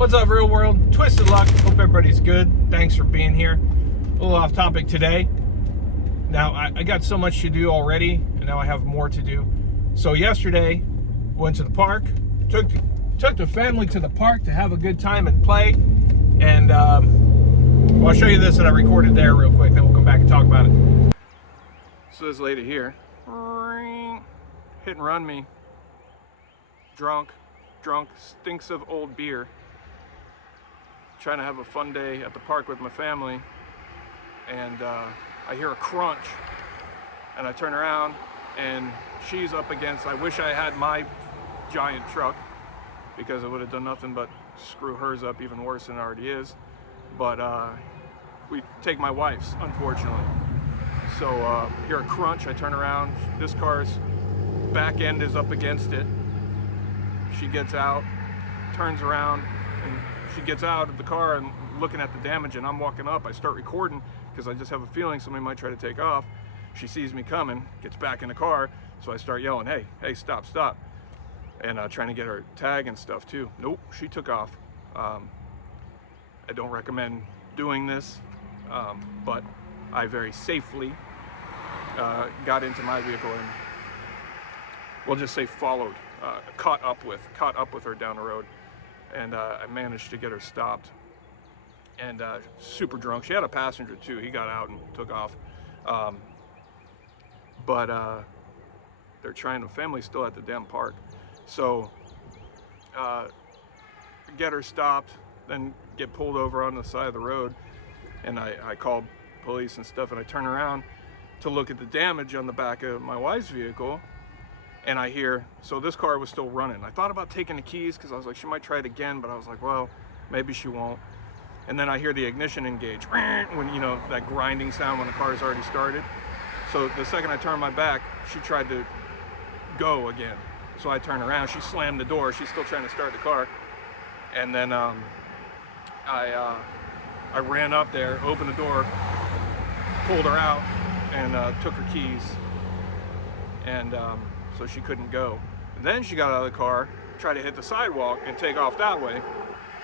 What's up, real world? Twisted Luck. Hope everybody's good. Thanks for being here. A little off topic today. Now, I got so much to do already, and now I have more to do. So yesterday, went to the park, took the family to the park to have a good time and play. And well, I'll show you this that I recorded there real quick, then we'll come back and talk about it. So this lady here, hit and run me, drunk, stinks of old beer. Trying to have a fun day at the park with my family, and I hear a crunch, and I turn around, and she's up against, I wish I had my giant truck, because it would have done nothing but screw hers up even worse than it already is, but we take my wife's, unfortunately. So hear a crunch, I turn around, this car's back end is up against it. She gets out, turns around, and she gets out of the car and looking at the damage, and I'm walking up. I start recording because I just have a feeling somebody might try to take off. She sees me coming, gets back in the car, so I start yelling, hey, stop, and trying to get her tag and stuff too. Nope, she took off. I don't recommend doing this, but I very safely got into my vehicle and, we'll just say, followed, caught up with her down the road. And I managed to get her stopped, and super drunk. She had a passenger too. He got out and took off, but they're trying to, family's still at the damn park, so get her stopped, then get pulled over on the side of the road, and I called police and stuff, and I turn around to look at the damage on the back of my wife's vehicle. And I hear, so this car was still running. I thought about taking the keys because I was like, she might try it again, but I was like, well, maybe she won't. And then I hear the ignition engage, when, you know, that grinding sound when the car is already started. So the second I turned my back, she tried to go again. So I turned around, she slammed the door, she's still trying to start the car. And then I ran up there, opened the door, pulled her out, and took her keys. And so she couldn't go. And then she got out of the car, tried to hit the sidewalk and take off that way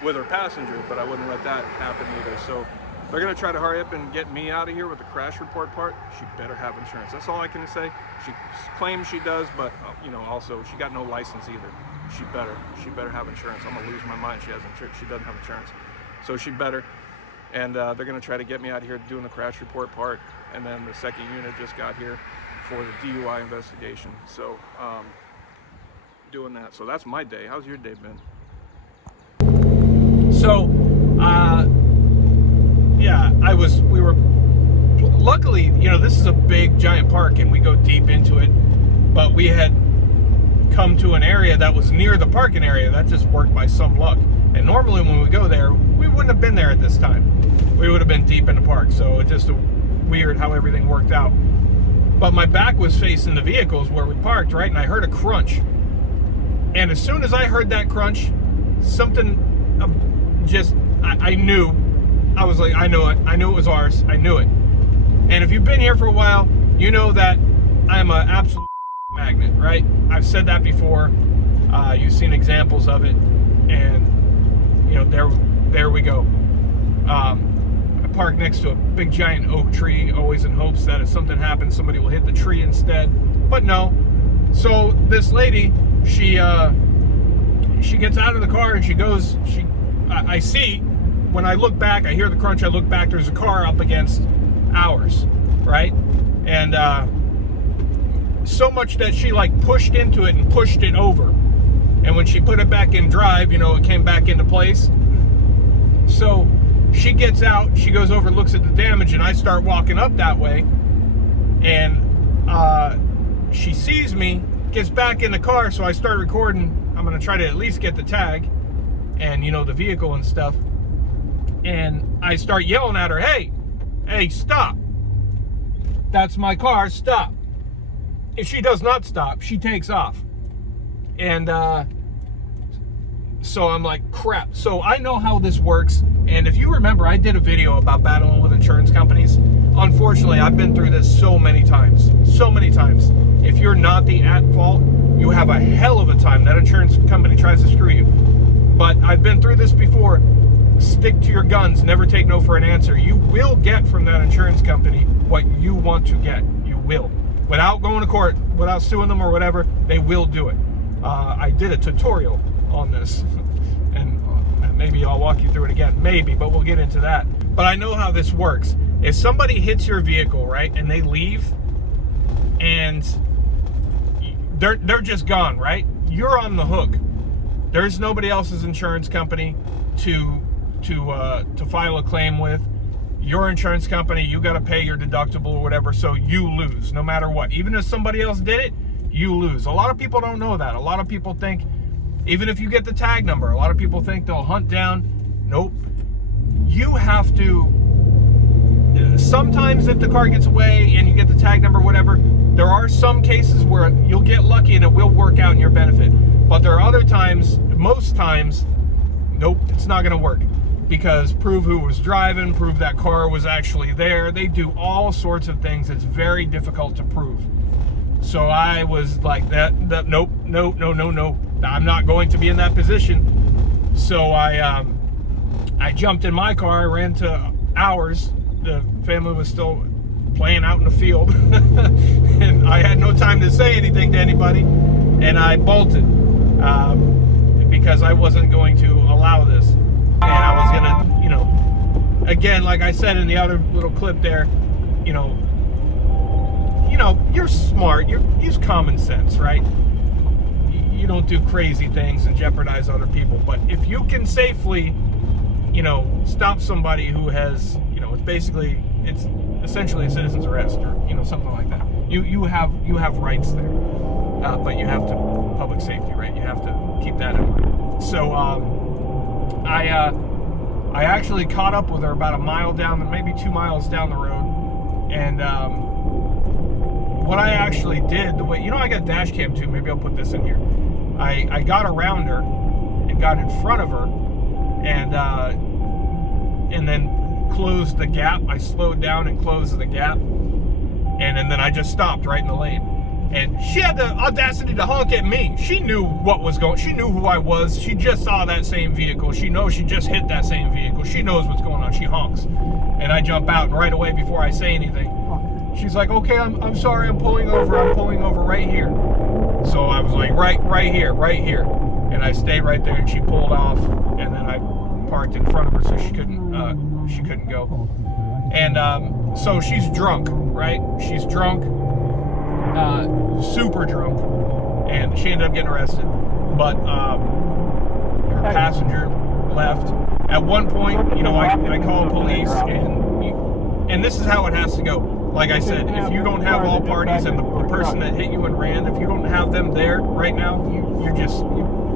with her passenger, but I wouldn't let that happen either. So they're gonna try to hurry up and get me out of here with the crash report part. She better have insurance. That's all I can say. She claims she does, but you know, also she got no license either. She better have insurance. I'm gonna lose my mind. She doesn't have insurance, so she better. And they're gonna try to get me out of here doing the crash report part. And then the second unit just got here for the DUI investigation. So doing that. So that's my day. How's your day been? So yeah, we were luckily, you know, this is a big giant park and we go deep into it, but we had come to an area that was near the parking area. That just worked by some luck. And normally when we go there, we wouldn't have been there at this time. We would have been deep in the park. So it's just weird how everything worked out. But my back was facing the vehicles where we parked, right? And I heard a crunch. And as soon as I heard that crunch, something I knew. I was like, I knew it. I knew it was ours. I knew it. And if you've been here for a while, you know that I'm an absolute magnet, right? I've said that before. You've seen examples of it. And, you know, there we go. I park next to a big giant oak tree, always in hopes that if something happens, somebody will hit the tree instead. But no. So this lady, she gets out of the car and she goes, I see, when I look back, I hear the crunch, I look back, there's a car up against ours, right? And so much that she like pushed into it and pushed it over. And when she put it back in drive, you know, it came back into place. So she gets out, she goes over, looks at the damage, and I start walking up that way. And she sees me, gets back in the car, so I start recording. I'm gonna try to at least get the tag and, you know, the vehicle and stuff. And I start yelling at her, hey, stop. That's my car, stop. If she does not stop, she takes off. And so I'm like, crap. So I know how this works. And if you remember, I did a video about battling with insurance companies. Unfortunately, I've been through this so many times. If you're not the at fault, you have a hell of a time. That insurance company tries to screw you. But I've been through this before. Stick to your guns. Never take no for an answer. You will get from that insurance company what you want to get. You will. Without going to court, without suing them or whatever, they will do it. I did a tutorial on this, and maybe I'll walk you through it again. Maybe, but we'll get into that. But I know how this works. If somebody hits your vehicle, right, and they leave, and they're just gone, right? You're on the hook. There's nobody else's insurance company to file a claim with. Your insurance company, you got to pay your deductible or whatever, so you lose no matter what. Even if somebody else did it, you lose. A lot of people don't know that. A lot of people think, even if you get the tag number, a lot of people think they'll hunt down. Nope. You have to, sometimes if the car gets away and you get the tag number, whatever, there are some cases where you'll get lucky and it will work out in your benefit. But there are other times, most times, nope, it's not going to work. Because prove who was driving, prove that car was actually there. They do all sorts of things. It's very difficult to prove. So I was like, nope, no. I'm not going to be in that position. So I jumped in my car, I ran to ours. The family was still playing out in the field. And I had no time to say anything to anybody. And I bolted because I wasn't going to allow this. And I was gonna, you know, again, like I said in the other little clip there, you know, you're smart, you use common sense, right? You don't do crazy things and jeopardize other people. But if you can safely, you know, stop somebody who has, you know, it's essentially a citizen's arrest, or, you know, something like that. You have rights there, but you have to public safety, right? You have to keep that in mind. So I actually caught up with her about a mile down, maybe 2 miles down the road, and what I actually did, the way, you know, I got dash cam too, maybe I'll put this in here. I got around her and got in front of her, and then closed the gap. I slowed down and closed the gap, and then I just stopped right in the lane. And she had the audacity to honk at me. She knew what was going. She knew who I was. She just saw that same vehicle. She knows she just hit that same vehicle. She knows what's going on. She honks, and I jump out, and right away before I say anything, she's like, "Okay, I'm sorry. I'm pulling over. I'm pulling over right here." So I was like, right here, and I stayed right there, and she pulled off, and then I parked in front of her so she couldn't go. And so she's drunk, right? She's drunk. Super drunk, and she ended up getting arrested. But her passenger left. At one point, you know, I called police, and this is how it has to go. Like I said, if you don't have all parties and the person that hit you and ran, if you don't have them there right now,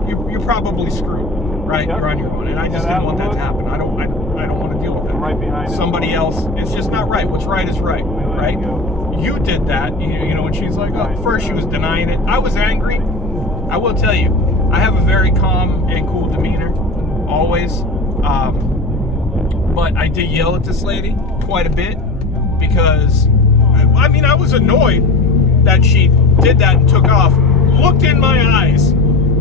you're probably screwed, right? You're on your own, and I just didn't want that to happen. I don't want to deal with that. Somebody else, it's just not right. What's right is right, right? You did that, you know, and she's like, oh, first she was denying it. I was angry. I will tell you, I have a very calm and cool demeanor, always. But I did yell at this lady quite a bit because, I mean, I was annoyed that she did that and took off. Looked in my eyes.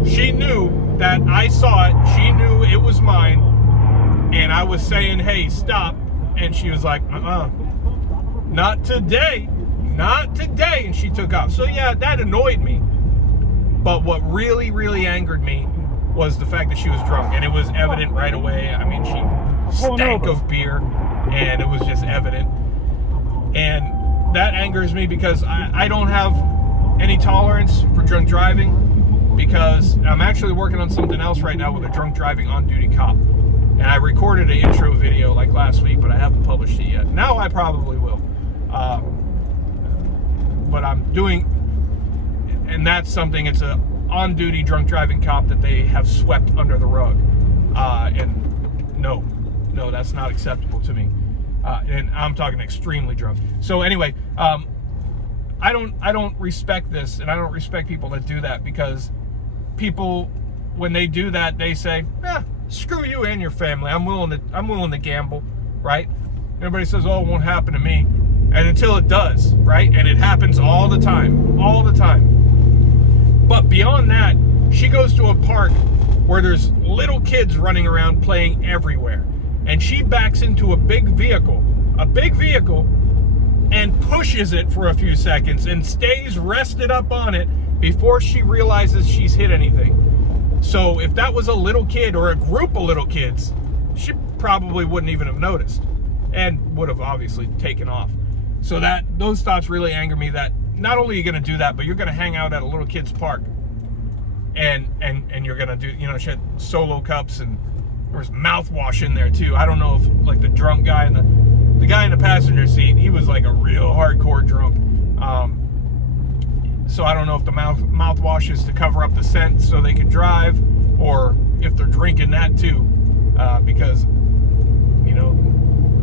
She knew that I saw it. She knew it was mine. And I was saying, hey, stop. And she was like, not today. Not today. And she took off. So yeah, that annoyed me. But what really, really angered me was the fact that she was drunk. And it was evident right away. I mean, she stank of beer. And it was just evident. And that angers me because I don't have any tolerance for drunk driving, because I'm actually working on something else right now with a drunk driving on-duty cop. And I recorded an intro video like last week, but I haven't published it yet. Now I probably will. But I'm doing, and that's something, it's a on-duty drunk driving cop that they have swept under the rug. And no, that's not acceptable to me. And I'm talking extremely drunk. So anyway, I don't respect this, and I don't respect people that do that, because people, when they do that, they say, screw you and your family. I'm willing to gamble, right? Everybody says, oh, it won't happen to me. And until it does, right? And it happens all the time. But beyond that, she goes to a park where there's little kids running around playing everywhere. And she backs into a big vehicle, and pushes it for a few seconds and stays rested up on it before she realizes she's hit anything. So if that was a little kid or a group of little kids, she probably wouldn't even have noticed and would have obviously taken off. So those thoughts really anger me, that not only are you going to do that, but you're going to hang out at a little kid's park and you're going to do, she had Solo cups, and there was mouthwash in there too. I don't know if like the drunk guy and the guy in the passenger seat, he was like a real hardcore drunk. So I don't know if the mouthwash is to cover up the scent so they can drive, or if they're drinking that too, because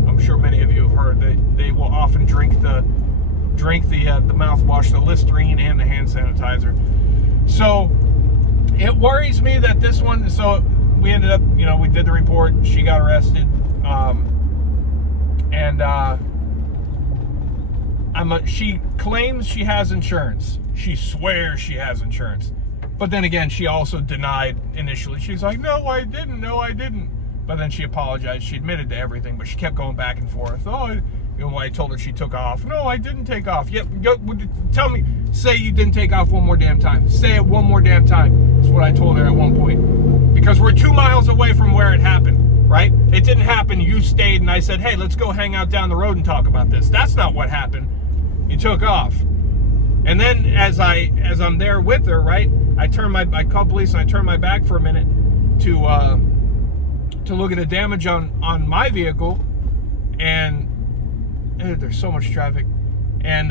I'm sure many of you have heard that they will often drink the mouthwash, the Listerine, and the hand sanitizer. So it worries me that this one. So we ended up, we did the report. She got arrested, she claims she has insurance. She swears she has insurance. But then again, she also denied initially. She's like, no, I didn't. But then she apologized. She admitted to everything, but she kept going back and forth. Oh, I told her she took off. No, I didn't take off. Yep, tell me, say you didn't take off one more damn time. Say it one more damn time. That's what I told her at one point. Because we're 2 miles away from where it happened, right? It didn't happen. You stayed, and I said, hey, let's go hang out down the road and talk about this. That's not what happened. You took off. And then as I'm there with her, right, I called police and I turned my back for a minute to look at the damage on my vehicle, and there's so much traffic. And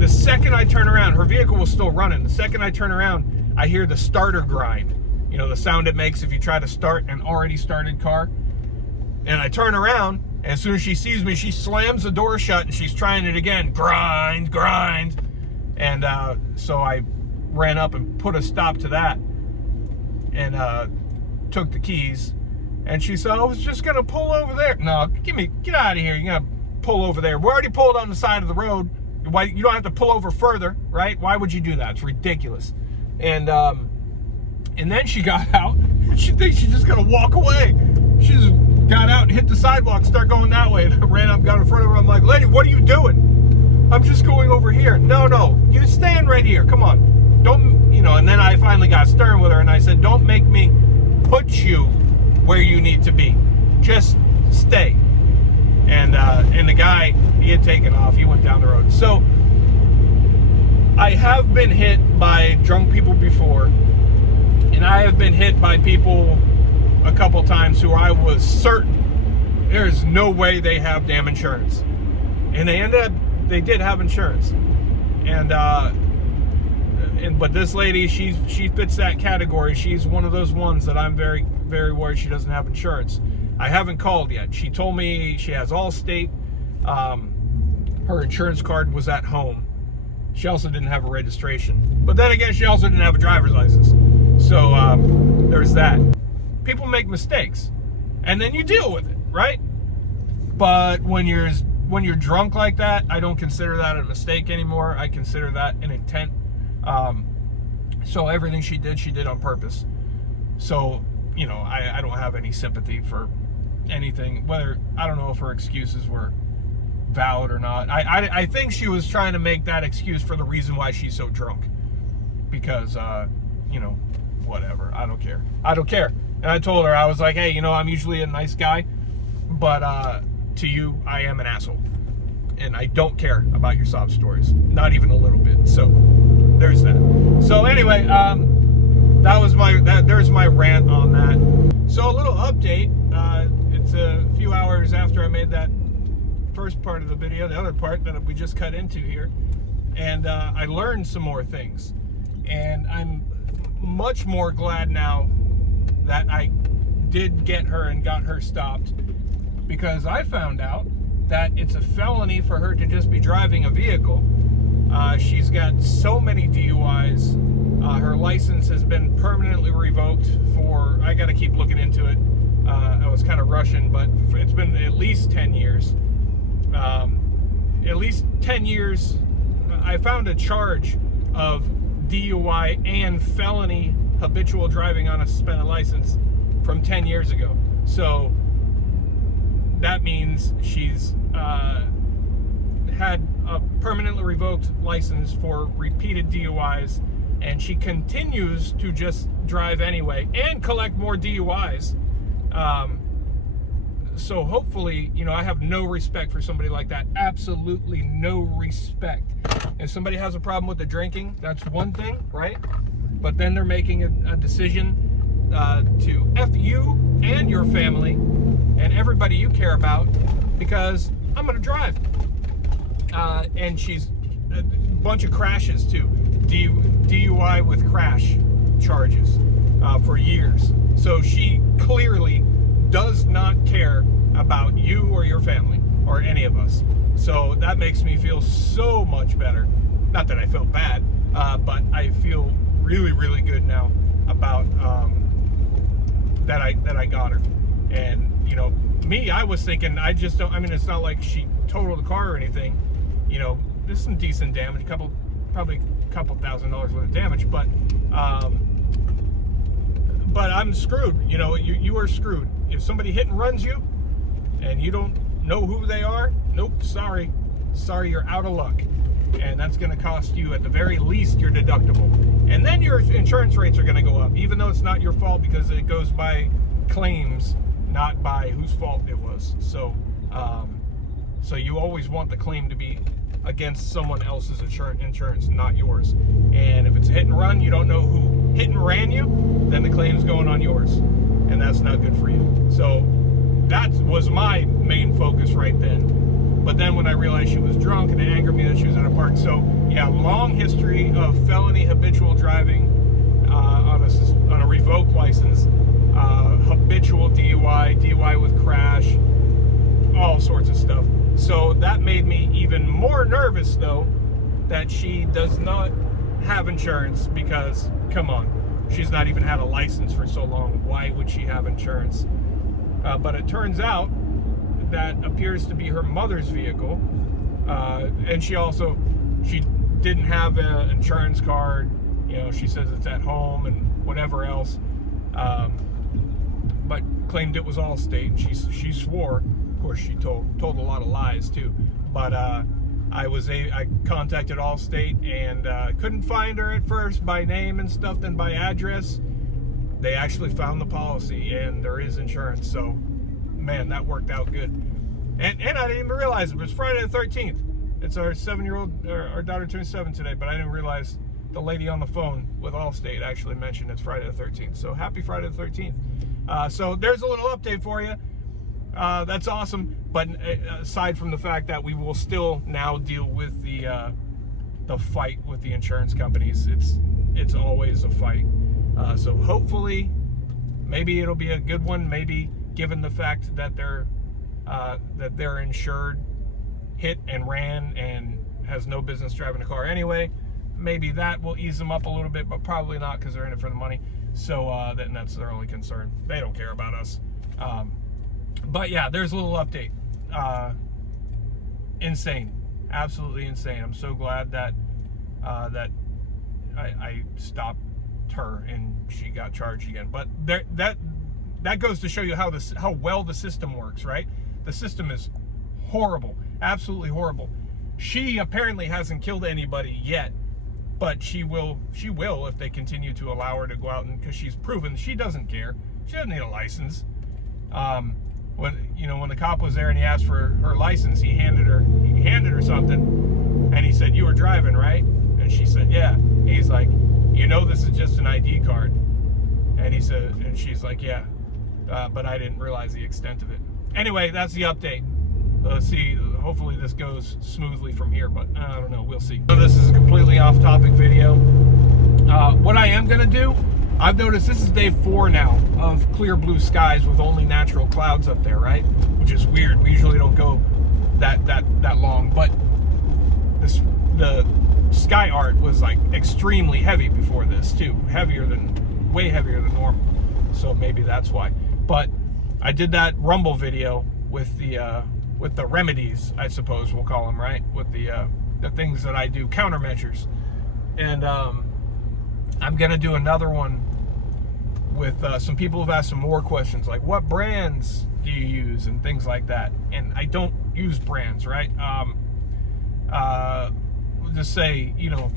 the second I turn around, her vehicle was still running. The second I turn around, I hear the starter grind. The sound it makes if you try to start an already started car. And I turn around, and as soon as she sees me, she slams the door shut and she's trying it again. Grind. And so I ran up and put a stop to that, and took the keys. And she said, I was just going to pull over there. No, get out of here. You're going to pull over there. We already pulled on the side of the road. Why, you don't have to pull over further, right? Why would you do that? It's ridiculous. And then she got out, and she thinks she's just going to walk away. She just got out and hit the sidewalk, start going that way. And I ran up, got in front of her. I'm like, lady, what are you doing? I'm just going over here. No, you stand right here. Come on. Don't, and then I finally got stern with her, and I said, don't make me put you where you need to be. Just stay. And the guy, he had taken off. He went down the road. So I have been hit by drunk people before, and I have been hit by people a couple times who I was certain there's no way they have damn insurance. And they did have insurance. But this lady, she fits that category. She's one of those ones that I'm very, very worried she doesn't have insurance. I haven't called yet. She told me she has Allstate. Her insurance card was at home. She also didn't have a registration. But then again, she also didn't have a driver's license. So there's that. People make mistakes, and then you deal with it, right? But when you're drunk like that, I don't consider that a mistake anymore. I consider that an intent. So everything she did on purpose. So, I don't have any sympathy for anything, whether, I don't know if her excuses were valid or not. I think she was trying to make that excuse for the reason why she's so drunk. Because, whatever. I don't care. And I told her, I was like, hey, I'm usually a nice guy, but to you, I am an asshole. And I don't care about your sob stories. Not even a little bit. So there's that. So anyway, there's my rant on that. So a little update. It's a few hours after I made that first part of the video, the other part that we just cut into here. And I learned some more things. And I'm much more glad now that I did get her and got her stopped, because I found out that it's a felony for her to just be driving a vehicle. She's got so many DUIs. Her license has been permanently revoked for, I got to keep looking into it. I was kind of rushing, but it's been at least 10 years. At least 10 years. I found a charge of DUI and felony habitual driving on a suspended license from 10 years ago. So that means she's had a permanently revoked license for repeated DUIs, and she continues to just drive anyway and collect more DUIs. So hopefully, you know, I have no respect for somebody like that. Absolutely no respect. If somebody has a problem with the drinking, that's one thing, right? But then they're making a decision to F you and your family and everybody you care about because I'm gonna drive. And she's a bunch of crashes too. DUI with crash charges for years. So she clearly does not care about you or your family or any of us. So that makes me feel so much better. Not that I felt bad, but I feel really, really good now about that I got her. And you know, me, I was thinking, I just don't. I mean, it's not like she totaled the car or anything. You know, there's some decent damage, probably a couple $1,000s worth of damage, but I'm screwed. You know, you are screwed. If somebody hit and runs you, and you don't know who they are, nope, sorry, you're out of luck. And that's going to cost you at the very least your deductible. And then your insurance rates are going to go up, even though it's not your fault because it goes by claims, not by whose fault it was. So, so you always want the claim to be against someone else's insurance, not yours. And if it's a hit and run, you don't know who hit and ran you, then the claim's going on yours. And that's not good for you. So that was my main focus right then. But then when I realized she was drunk and it angered me that she was at a park. So yeah, long history of felony habitual driving on a revoked license, habitual DUI with crash, all sorts of stuff. So that made me even more nervous though that she does not have insurance because, come on, she's not even had a license for so long. Why would she have insurance? But it turns out that appears to be her mother's vehicle. And she didn't have an insurance card. You know, she says it's at home and whatever else. But claimed it was Allstate. She swore. Of course, she told a lot of lies too. But I contacted Allstate and couldn't find her at first by name and stuff, then by address. They actually found the policy and there is insurance. So, man, that worked out good. And I didn't even realize it was Friday the 13th. It's our 7-year-old, our daughter turned 7 today, but I didn't realize the lady on the phone with Allstate actually mentioned it's Friday the 13th. So happy Friday the 13th. So there's a little update for you. That's awesome. But aside from the fact that we will still now deal with the fight with the insurance companies, it's always a fight. So hopefully, maybe it'll be a good one. Maybe given the fact that they're insured, hit and ran and has no business driving a car anyway, maybe that will ease them up a little bit, but probably not because they're in it for the money. So that's their only concern. They don't care about us. But yeah, there's a little update. Insane, absolutely insane. I'm so glad that I stopped her and she got charged again. But that goes to show you how well the system works, right? The system is horrible, absolutely horrible. She apparently hasn't killed anybody yet, but she will if they continue to allow her to go out, and because she's proven she doesn't care. She doesn't need a license. When the cop was there and he asked for her license, he handed her something, and he said, "You were driving, right?" And she said, "Yeah." And he's like, "You know this is just an ID card." And he said, and she's like, "Yeah, but I didn't realize the extent of it." Anyway, that's the update. Let's see. Hopefully this goes smoothly from here, but I don't know. We'll see. So this is a completely off-topic video. What I am gonna do, I've noticed this is day 4 now of clear blue skies with only natural clouds up there, right? Which is weird. We usually don't go that long, but the sky art was like extremely heavy before this too. Way heavier than normal. So maybe that's why. But I did that Rumble video with the remedies, I suppose we'll call them, right? With the things that I do, countermeasures. And I'm going to do another one with some people who've asked some more questions, like what brands do you use and things like that. And I don't use brands, right? We'll just say, you know,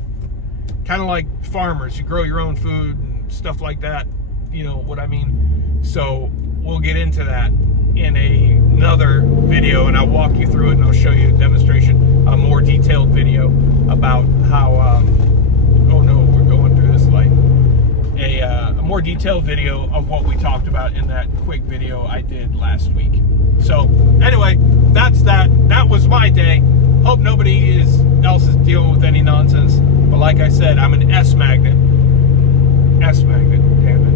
kind of like farmers, you grow your own food and stuff like that, you know what I mean? So we'll get into that in another video, and I'll walk you through it, and I'll show you a demonstration, a more detailed video about how, oh no, we're going through this light. A more detailed video of what we talked about in that quick video I did last week. So anyway, that's that. That was my day. Hope nobody else is dealing with any nonsense. But like I said, I'm an S magnet. S magnet, damn it.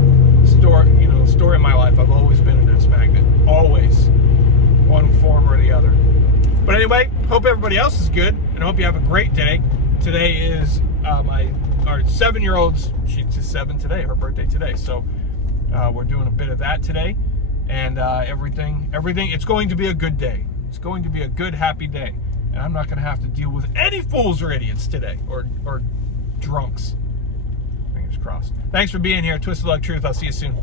Story of my life, I've always been an S magnet. Always. One form or the other. But anyway, hope everybody else is good, and I hope you have a great day. Today is our 7-year-old's, she's 7 today, her birthday today. So we're doing a bit of that today. And everything, it's going to be a good day. It's going to be a good, happy day. And I'm not going to have to deal with any fools or idiots today, or drunks. Fingers crossed. Thanks for being here. Twisted Luck Truth. I'll see you soon.